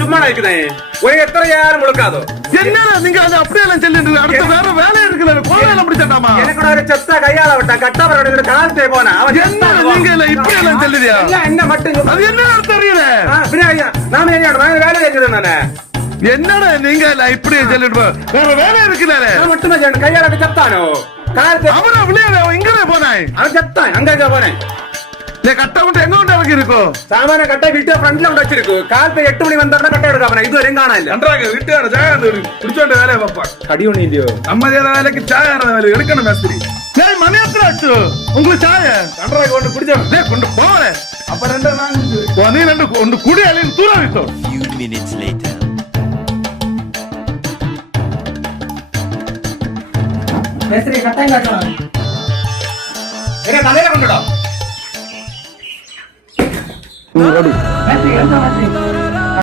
சும்மா நினைக்கிறேன் ஒரு எத்தனை யாரும் முழுக்காதோ என்ன நீங்க அது அப்படியே எல்லாம் சொல்லிட்டு அடுத்த வேற வேலை இருக்குது கோவையில முடிச்சிட்டாமா எனக்கு ஒரு செத்தா கையால விட்டா கட்டவரோட காலத்தே போனா அவன் என்ன நீங்க இல்ல இப்படி எல்லாம் சொல்லுறியா என்ன மட்டும் அது என்ன தெரியல நாம என்ன வேலை செஞ்சது நானே என்னடா நீங்க இல்ல இப்படி சொல்லிட்டு வேற வேலை இருக்குதானே மட்டுமே கையால செத்தானோ காலத்தே அவன விளையாட இங்கவே போனாய் அவன் செத்தான் அங்க போனேன் கட்ட விட்டு எங்க கொண்டு அவருக்கு இருக்கும் சாமான கட்ட வீட்டு ஃப்ரண்ட்ல கொண்டு வச்சிருக்கு காலத்தை 8 மணி வந்தா கட்ட எடுக்க இது வரையும் காணா இல்ல நன்றாக வீட்டு ஜாக குடிச்சோண்ட வேலையை பாப்பா கடி ஒண்ணு இல்லையோ நம்ம வேலைக்கு சாய வேலை எடுக்கணும் மேஸ்திரி டேய் மணி எத்தனை ஆச்சு உங்களுக்கு சாய நன்றாக கொண்டு குடிச்சோம் டேய் கொண்டு போறே அப்ப ரெண்டு நான் நீ ரெண்டு கொண்டு குடி அலின் தூர விட்டோ few minutes later மேஸ்திரி கட்டாயம் காட்டணும் என்ன தலையில கொண்டுடா மேஸ்திரி என்ன மேஸ்திரி